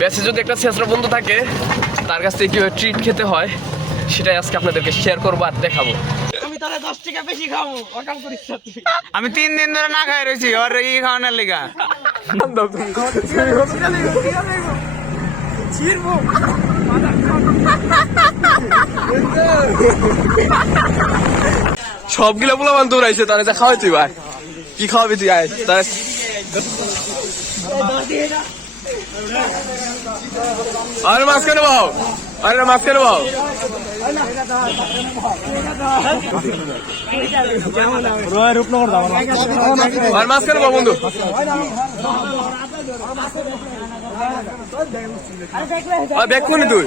বেশি যদি একটা শেষরা বন্ধু থাকে তার কাছ থেকে কীভাবে ট্রিট খেতে হয় সেটাই আজকে আপনাদেরকে শেয়ার করব আর দেখাবো। আমি তাহলে দশ টাকা বেশি খাব ওরকম করিস আমি তিন দিন ধরে না খাই রয়েছি ওর ই খাওয়ানোর লিগা। সবগুলো পোলাপান দৌড়াইছে তারা যা খাওয়াই তুই ভাই কি খাওয়াবি তুই আয় তারা আরে মাঝখানে বাও? আরে মাঝখানে বাও? আর মাঝখানে বাও বন্ধু? আর ব্যাগ কোনি তুই।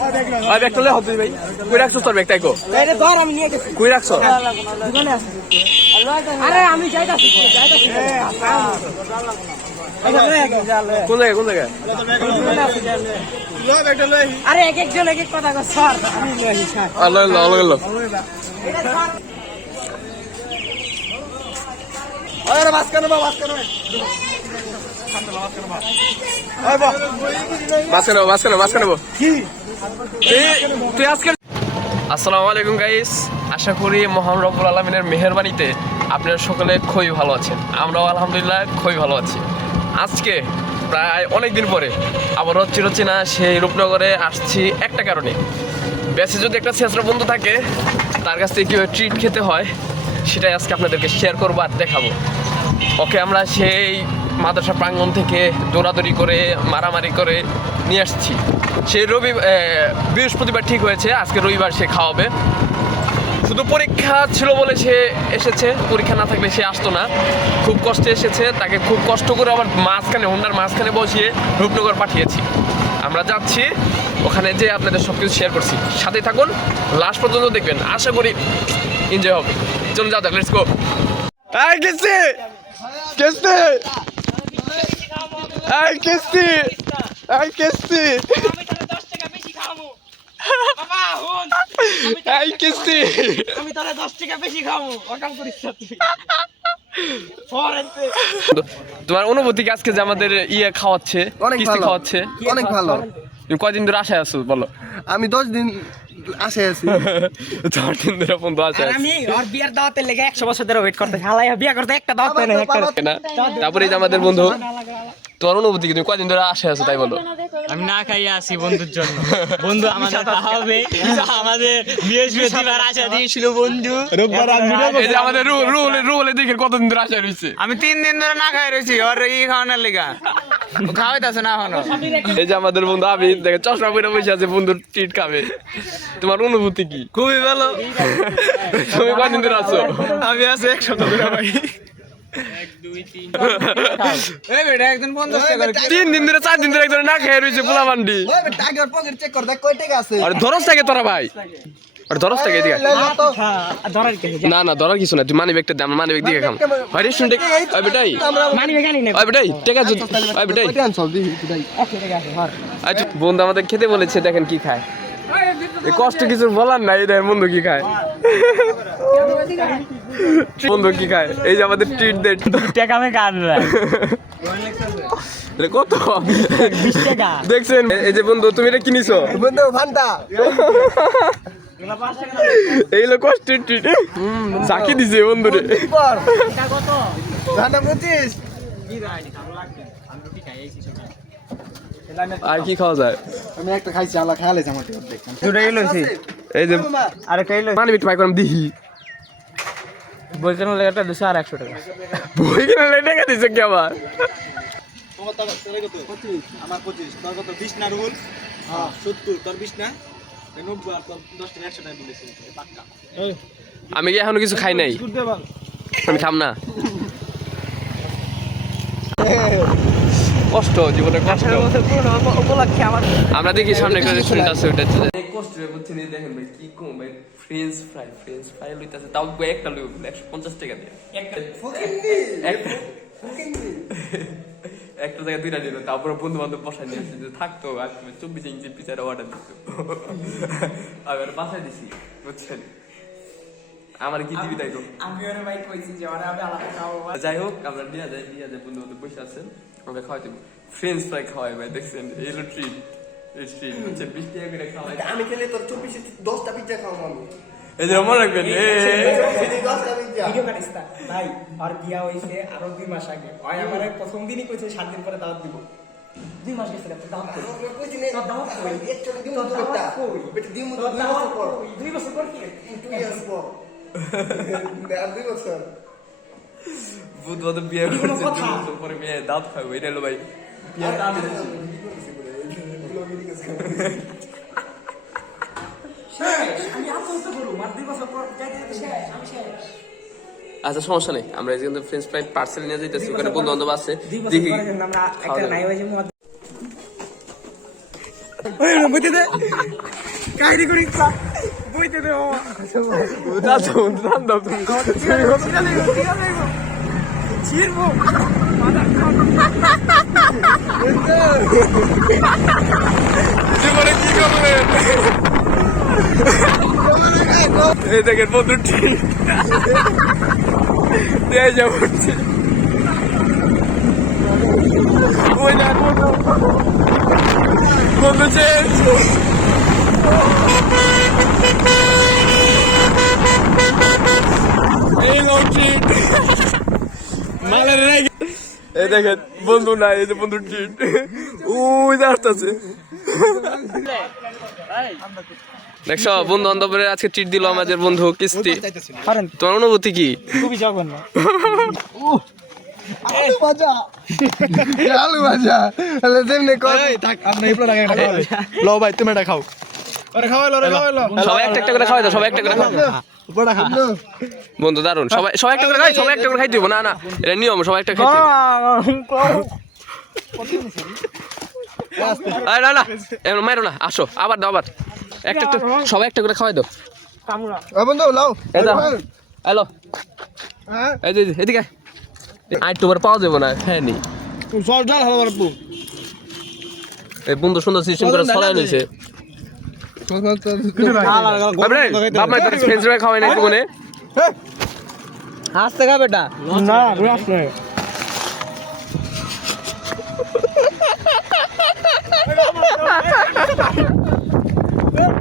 আর ব্যাগটা লে হবি ভাই। কই রাখছস তোর ব্যাগটাই কো। কই রাখছ আরে আমি যাইতাছি যাইতাছি। কোন জায়গায় কোন জায়গায়? আরে এক একজন এক এক কথা স্যার। আমি নিয়ে আসি স্যার। আল্লাহ আল্লাহ আল্লাহ আল্লাহ আরে মাঝখানে বা মাঝখানে মাঝখানে মাঝখানে মাঝখানে তুই- তুই আজকে আসসালামু আলাইকুম গাইস আশা করি মহান রব্বুল আলমিনের মেহরবানিতে আপনারা সকলে খুবই ভালো আছেন। আমরাও আলহামদুলিল্লাহ খুবই ভালো আছি। আজকে, প্রায় অনেক দিন পরে আবারও চিরচেনা সেই রূপনগরে আসছি একটা কারণে। বেশি যদি একটা শেষরা বন্ধু থাকে, তার কাছ থেকে কীভাবে ট্রিট খেতে হয়, সেটাই আজকে আপনাদেরকে শেয়ার করব আর দেখাবো। ওকে, আমরা সেই মাদ্রাসা প্রাঙ্গণ থেকে দৌড়াদৌড়ি করে, মারামারি করে নিয়ে আসছি। সেই রবি বৃহস্পতিবার ঠিক হয়েছে, আজকে রবিবার সে খাওয়াবে। শুধু পরীক্ষা ছিল বলে সে এসেছে। পরীক্ষা না থাকলে সে আসতো না। খুব কষ্টে এসেছে। তাকে খুব কষ্ট করে আবার মাঝখানে, হোন্ডার মাঝখানে বসিয়ে রূপনগর পাঠিয়েছি। আমরা যাচ্ছি। ওখানে যে আপনাদের সব কিছু শেয়ার করছি। সাথে থাকুন। লাস্ট পর্যন্ত দেখবেন। আশা করি এনজয় হবে। চলুন যাও লেটস গো আই গেছে গেছে আই গেছে আই গেছে আমি তাহলে দশ টাকা বেশি খাব বাবা হুন। আমি তাহলে দশ টাকা বেশি খাব। ওরকম করিস তুই। তোমার অনুভূতি আজকে যে আমাদের ইয়ে খাওয়াচ্ছে অনেক কিস্তি ভালো। খাওয়াচ্ছে? অনেক ভালো। তুমি কয়দিন ধরে আশায় আছো বলো? আমি দশ দিন আসে আছি। চার দিন ধরে ফোন তো আশায় আমি ওর বিয়ের দাওয়াতের লেগে একশো বছর ধরে ওয়েট করতে হালাই বিয়ে করতে একটা দাওয়াত না একটা তারপরে যে আমাদের বন্ধু তোমার অনুভূতি কি? তুমি কয়দিন ধরে আশায় আছো তাই বলো। আমি না খাইয়ে আসি বন্ধুর জন্য। বন্ধু আমাদের খাওয়াবে আমাদের বৃহস্পতিবার আশা দিয়েছিল বন্ধু। এই যে আমাদের রুল রুল রুল এদিকে কতদিন ধরে আশায় রয়েছে? আমি তিন দিন ধরে না খাই রয়েছি ওর ই খাওয়ানোর লিগা। ও খাওয়াইতেছে না এখনও। এই যে আমাদের বন্ধু আমি দেখে চশমা পরে বসে আছে বন্ধুর টিট খাবে। তোমার অনুভূতি কি? খুবই ভালো। তুমি কয়দিন ধরে আছো? আমি আছি এক সপ্তাহ ধরে ভাই। তিন। দিন ধরে চার দিন ধরে একজন না খেয়ে রয়েছে পোলা মান্ডি টাকার পকেট চেক কর দেখ কয় টাকা আছে। আর ধরস থাকে তোরা ভাই। আর ধরস থাকে এদিকে কে না না ধরার কিছু না তুই মানি ব্যাগটা দে আমরা মানি ব্যাগ দিকে খাম ভাই ওই বেটাই। মানি বেগানি না ওই বেটাই ওই আচ্ছা বন্ধু আমাদের খেতে বলেছে দেখেন কি খায়। এই কষ্ট কিছু বলার নাই দেখেন বন্ধু কি খায়। বন্ধু কি খায়? এই যে আমাদের ট্রিট দে টাকা আমি কত? বিশ টাকা দেখছেন? এই যে বন্ধু তুমি এটা কিনিছো? বন্ধু ফান্টা। এই হলো কষ্টের ট্রিট চাকি দিছে আর কি খাওয়া যায়? আমি একটা খাইছি আল্লাহ খেয়ালে আমার এই যে আরে কে লইছি। মানি ব্যাগ পাই করলাম দিহি। হলে একটা দুশো আর একশো টাকা। বই কিনে টাকা দিছে কি আবার? আমার পঁচিশ। তোর কত? বিশ না রুল হ্যাঁ। সত্তর। তোর বিশ না? নব্বই আর তোর দশ টাকা একশো টাকা বলেছি। পাক্কা। আমি কি এখনও কিছু খাই নাই? আমি খাম না। কষ্ট জীবনে কষ্ট। উপলক্ষে আমার আমরা দেখি সামনে একটা রেস্টুরেন্ট আছে ওটা কষ্ট হয়ে বুঝছেন এই দেখেন ভাই কি কম ভাই ফ্রেঞ্চ ফ্রাই ফ্রেঞ্চ ফ্রাই লইতাছে তাও বই একটা লই একশো পঞ্চাশ টাকা দিয়ে। একটা একটা জায়গায় দুইটা দিল তারপরে বন্ধু বান্ধব বসায় নিয়ে আসছে থাকতো আর চব্বিশ ইঞ্চি পিছারে অর্ডার দিত আমি আর বাসায় দিছি বুঝছেন? আমার কি দিবি তাই তো? আমি ওরে ভাই কইছি যে ওরে আমি আলাদা খাব যাই হোক আমরা নিয়ে যাই নিয়ে যাই বন্ধু বান্ধব বসে আছেন আমরা খাওয়াই দেবো। ফ্রেঞ্চ ফ্রাই খাওয়াই ভাই দেখছেন এই হলো ট্রিট আমি খেলে তোর চব্বিশে দশটা পিজ্জা খাওয়াবো মনে ভাই আর বিয়া হইছে আরও দুই মাস আগে ওই আমার প্রথম দিনই কইছে সাত দিন পরে দাওয়াত দিব দুই মাস গেছে তোর দাওয়াত কই? তোর দাওয়াত কই? তোর দাওয়াত কই? তোর দাওয়াত কই? দুই বছর পর কি বুধ বাদে বিয়ে করছে দুই বছর পরে বিয়ে দাঁত খাবে এটা হলো ভাই বিয়েটা আমি শেষ আমি আত্মহত্যা করব আর দুই বছর পর যাইতে যাইতে শেষ আমি শেষ আচ্ছা সমস্যা নেই আমরা এই কিন্তু ফ্রেঞ্চ ফ্রাই পার্সেল নিয়ে যাইতেছি ওখানে বন্ধু বান্ধব আছে দেখি পরে করি জীবনে কি করবেন এই দেখেন বন্ধু ঠিক দিয়ে ওই না বন্ধু এই দেখেন, বন্ধু না, এই যে বন্ধু ঠিক ওই যে আসতেছে দেখছ বন্ধু বান্ধবের আজকে চিট দিল আমাদের বন্ধু কিস্তি। তোমার অনুভূতি কি? খুবই জঘন্য। আলু ভাজা। আলু ভাজা। তাহলে তেমনি কর। থাক আমরা এই প্লাগ একটা ভাই তুমি এটা খাও। আরে খাওয়াই লো খাওয়াই লো সবাই একটা একটা করে খাওয়াই দাও সবাই একটা করে খাও। উপরটা খা বন্ধু। দারুণ সবাই সবাই একটা করে খাই সবাই একটা করে খাই দিব। না না এটা নিয়ম সবাই একটা খাইতে আরে না না এমন মারো না আসো আবার দাও আবার একটা একটা সবাই একটা করে খাওয়াই দাও ও বন্ধু লাও দাও হ্যালো হ্যাঁ এই যে এদিকে আই তোমার পাওয়া যাবে না হ্যাঁ নি সব ডাল হলো বড় এই বন্ধু সুন্দর সিস্টেম করে ছড়াই লইছে বাবরে বাপ মা তোর ফ্রেন্ডস রে না একটু কোনে হাসতে খা বেটা না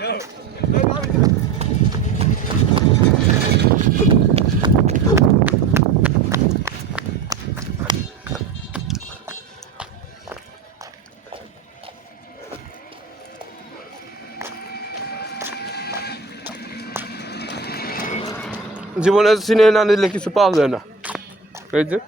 রস জীবনে সিনে না নিলে কিছু পাওয়া যায় না। এই যে।